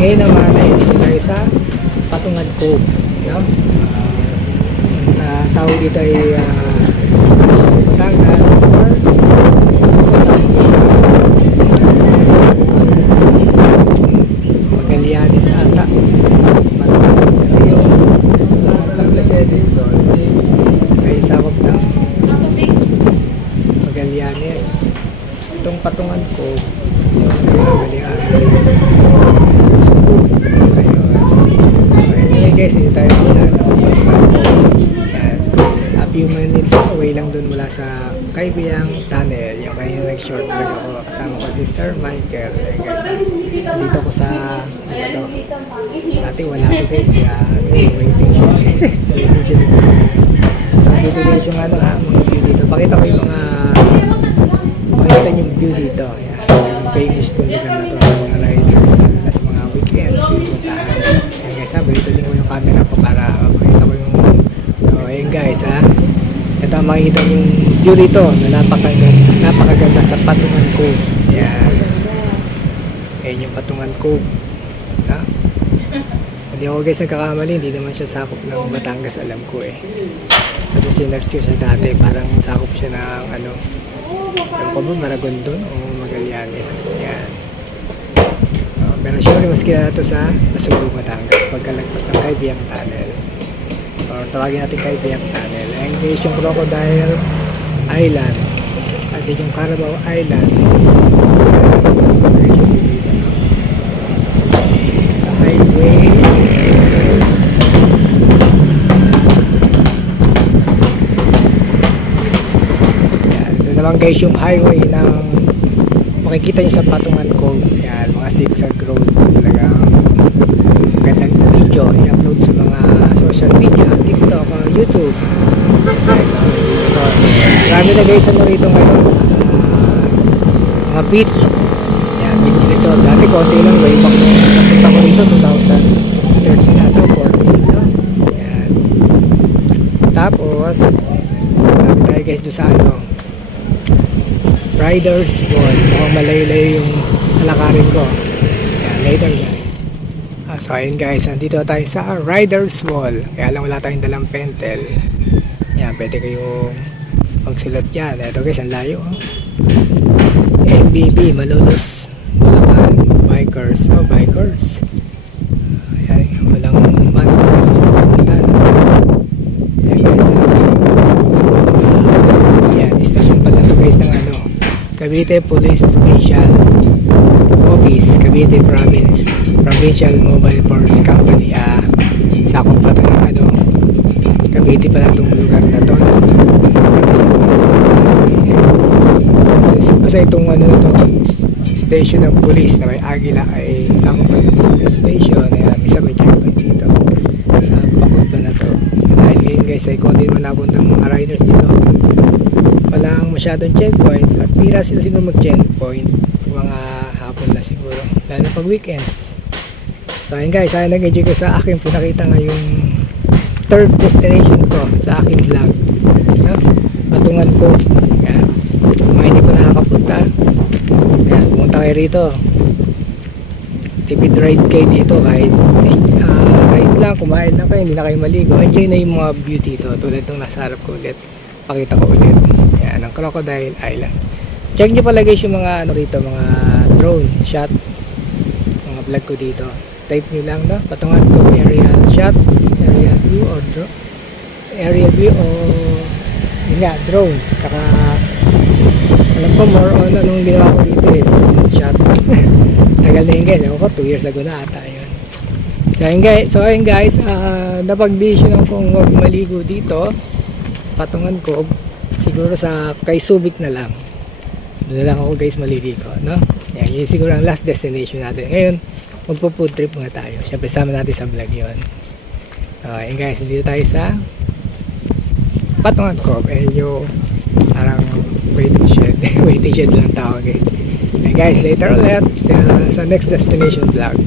ngayon naman ay dito tayo sa Patungan Cove, no? Tawag dito ay Batangas or Magallanes ata. Kasi yung Santa Mercedes doon ay sakop ng Magallanes. Itong Patungan Cove yung Magallanes. Anyway guys, dito tayo sa a few minutes away lang dun mula sa Kaibiyang Tunnel. Yung kaya nag-short vlog ako, kasama ko si Sir Michael. Guys, dito ko sa ito. Dati wala ko guys, waiting. Dito guys yung mga view dito. Pakita ko yung makita yung view dito. Yung famous itong lugar na to, mga riders na sa mga weekends pupuntahan. Ayan guys, balito din ko yung camera ko para makita ko yung ayan guys ito ang makikita yung view dito na napakaganda sa Patungan Cove. Ayan yung Patungan Cove, hindi ako guys nagkakamali, hindi naman siya sakop ng Batangas, alam ko kasi sinerch ko siya dati, parang sakop siya ng alam ko ba Maragondon o Magallanes. Pero syempre mas kilala ito sa Nasugbu, Batangas pagkalagpas ng Kaibiyang Tunnel, or tawagin natin Kaibiyang Tunnel. Ayan guys yung Crocodile Island at yung Carabao Island. Highway ito naman guys yung highway ng makikita nyo sa Patungan Cove. Yan, mga zigzag road, talagang gandang video i-upload sa mga social media, TikTok, YouTube. Guys, marami na guys rito ngayon, mga beach. Yan, beach resort. Dati konti lang, way back napunta ko rito 2013 na ito, 14 no? Yan. Tapos marami tayo guys doon sa Riders Wall. Mukhang malayo-layo yung alakarin ko. Yan, later guys. So ayun guys, nandito tayo sa Riders Wall. Kaya lang wala tayong dalang pentel. Yan, pwede kayong magsulat yan. Ito guys, ang layo. MBB, Malolos, Bulacan, Bikers. Bikers. Ayan, walang manual sa pupuntan. Ayan guys. Yan, station pala ito guys ng Cavite Police Provincial Office, Cavite Provincial Mobile Force Company. Sakop pa ito ng Cavite pala itong lugar na to, kasi itong station ng police na may Agila ay sakop pa yung station. Isa may checkpoint dito sa pakot ba na to. Dahil ngayon guys ay konti naman napuntang mga riders dito, walang masyadong checkpoint at pira sila siguro mag checkpoint mga hapon na siguro, lalo pag weekends. So ayun guys, sana nag-enjoy ko sa aking pinakita ngayong third destination ko sa aking vlog, Patungan Cove. Yan, mga hindi pa nakakapunta, yan, pumunta kayo rito, tipid ride kayo dito, kahit ride lang, kumain lang kayo, hindi na kayo maligo, enjoy na yung mga view dito tulad ng nasa harap ko ulit, pakita ko ulit. Yan, ang Crocodile Island. Check nyo pala guys yung mga rito, mga drone shot, mga vlog ko dito. Type nyo lang Patungan Cove area shot, area view or drone, area view o yun nga, drone. Saka alam ko more on anong ginawa ko dito shot. Tagal na yun guys, ako 2 years ago na ata yun. So ayun guys, napag-decision akong huwag maligo dito Patungan Cove, siguro sa kay Subic na lang. Doon na lang ako guys maliligo, Yan, yun siguro ang last destination natin. Ngayon, magpo-food trip muna tayo. Siyempre sama natin sa vlog yun. So, ayun guys, dito tayo sa Patungan Cove. Yung parang waiting shed. Waiting shed lang tawag. Ayun guys, later ulit sa next destination vlog.